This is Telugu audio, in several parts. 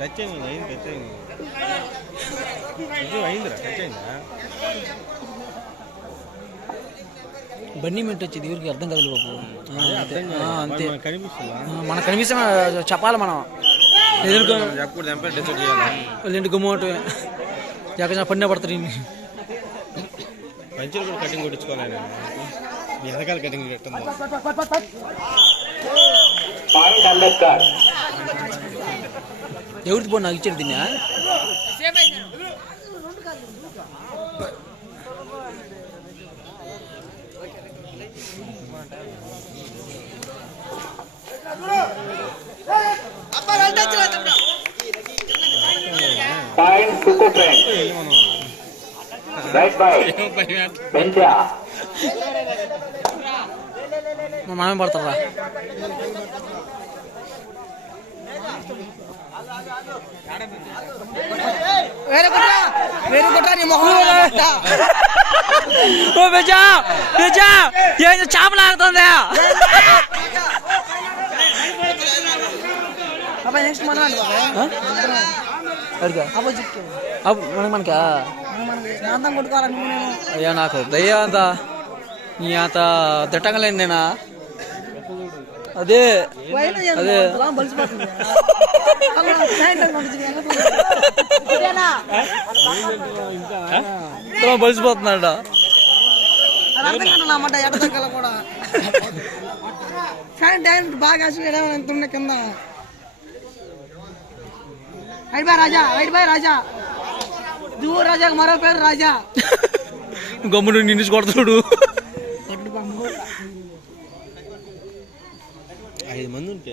టచ్ అయింది అయిందిరా టచ్ అయిందా బండి మెంట్ వచ్చేది ఎవరికి అర్థం కాదు బాబు. అంతే కనిపిస్తుందా మనకు కనిపిస్తే చెప్పాలి మనం. లేదంటే గుమ్మోటు జగన్ పన్నే పడతారు. పంచులు కూడా కటింగ్ కొట్టించుకోవాలి. వెనకాల కటింగ్ పెట్టింది. ఎవరికి పోయి నాకు ఇచ్చారు తిన్నా. మనమే పడతారా చేపలు ఆడుతుంది. మనకా అయ్యా నాకు దయ్యా అంత నీ అంత దిట్టంగా లేదు నేనా. అదే అదే బలిసిపోతున్నాడ. బాగా కింద రాజా రాజా రాజాకు మరో పేరు రాజా. గమ్ముడు నిన్ను కొడతాడు. 5 మంది ఉంటే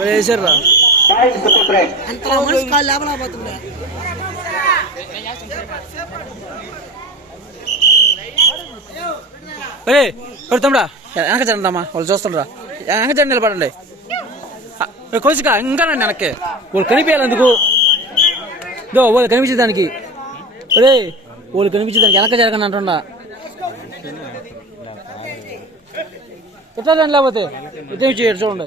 వేసారా అంత మనిషి కాళ్ళు లేపలేకపోతుండే. తమ్ముడా వెనక చండమ్మా వాళ్ళు చూస్తుండ్రా. వెనక చండి నిలబడండి. కొద్దిగా ఇంకా రండి వెనక్కి. వాళ్ళు కనిపించాలి ఎందుకు వాళ్ళు కనిపించేదానికి. ఒరే వాళ్ళు కనిపించేదానికి వెనక జరగండి అంటుండా. ఎట్లా లేకపోతే ఇట్లా చేయడు చూడండి.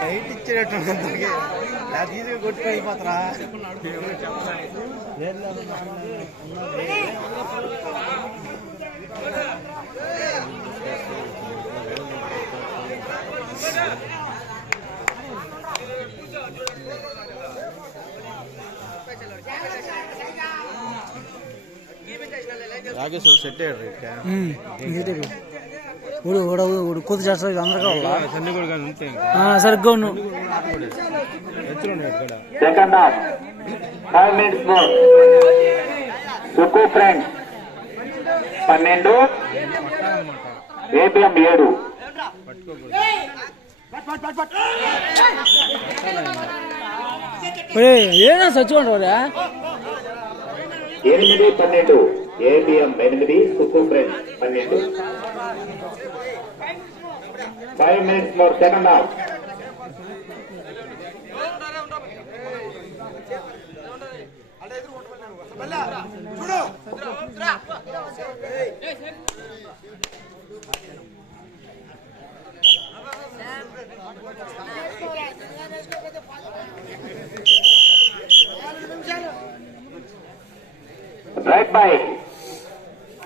టైట్ ఇచ్చేటట్టు ఈజీగా కొట్టుకెళ్ళిపోతారా. రాగేశ్వర సెట్ కొద్ది చేస్తారు అందరికీ సరిగ్గా ఏనా చచ్చిపోండి. 8-12 ABM 8 Suku Friends 12. 5 minutes more, second half. Right by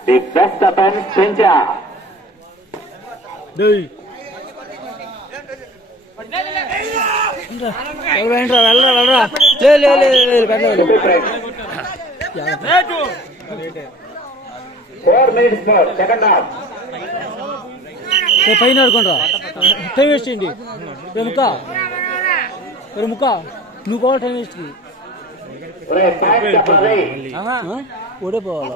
the best offense, Pincha. వెళ్ళరా 4 minutes more, second half. పైన ఆడుకోండి. టైం వేస్ట్ చేయండి. ముక్క నువ్వు పోవాలి. టైం వేస్ట్ ఓడే పోవాలి.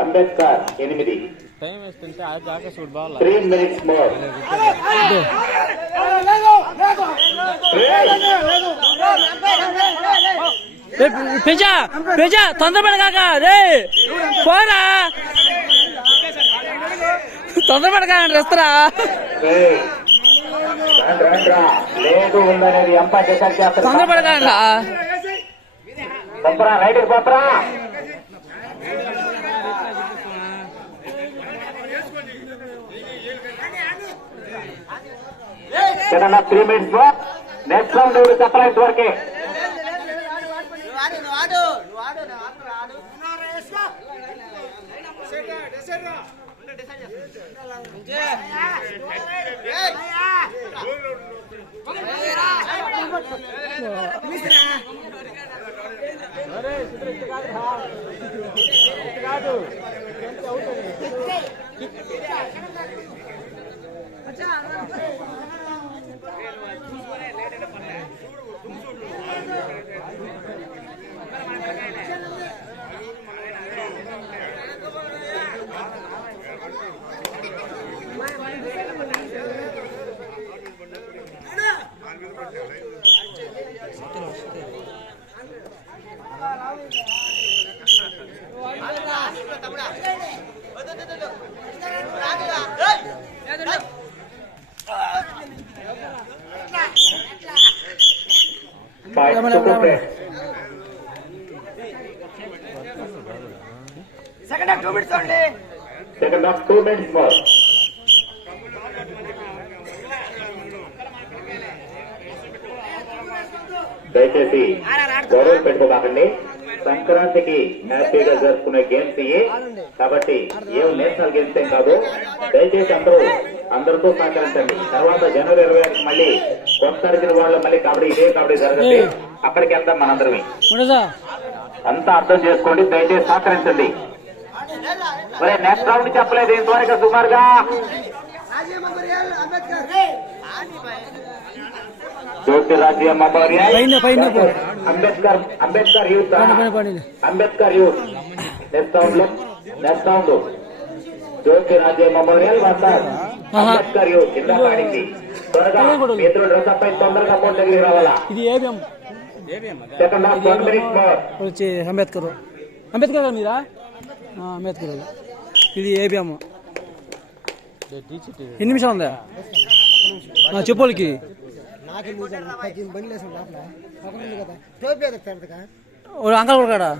అంబేద్కర్ 8. టైం వేస్తుంటే ఆ దాకా చూడు బాగా 3 minutes more. పెంచా తొందరపడగాక రే పోరా. తొందరపడగా రెస్తరా లేదు ఉందనేది ఎంపైర్ డిసైడ్ చేస్తారు. తొందరపడకండా పంపరా రైట్కి పంపరా. Second half 3 minutes. Next round ఎవరు చెప్పరా ఇంతవరకే. Second half 2 minutes only. Second half 2 minutes more. దయచేసి గొడవలు పెట్టుకోకండి. సంక్రాంతికి హ్యాపీగా జరుపుకునే గేమ్స్ ఇవి కాబట్టి ఏం నేషనల్ గేమ్స్ ఏం కాదు. దయచేసి అందరితో సహకరించండి. తర్వాత జనవరి 21 మళ్ళీ కొనసాగించిన వాళ్ళు మళ్ళీ కబడ్డీ ఇదే కబడ్డీ జరగండి. అక్కడికి వెళ్తాం మనందరం. అంతా అర్థం చేసుకోండి. దయచేసి సహకరించండి. మరి నెక్స్ట్ రౌండ్ చెప్పలేదు ఇంతవరకు సుమారుగా. Jyotirajya memorial Ambedkar youth next round Jyotirajya memorial versus Ambedkar youth కింద ఆడింది. త్వరగా మిత్రులు డ్రెస్ అప్ అయి తొందరగా పోటీ దగ్గరికి రావాలా. Second half 1 minute more. Ambedkar మీరా అంబేద్కర్ ఇది ఏబిఎం. ఎన్ని నిమిషాలు ఉందా చెప్పోళ్ళకి. అంకల్ కూడా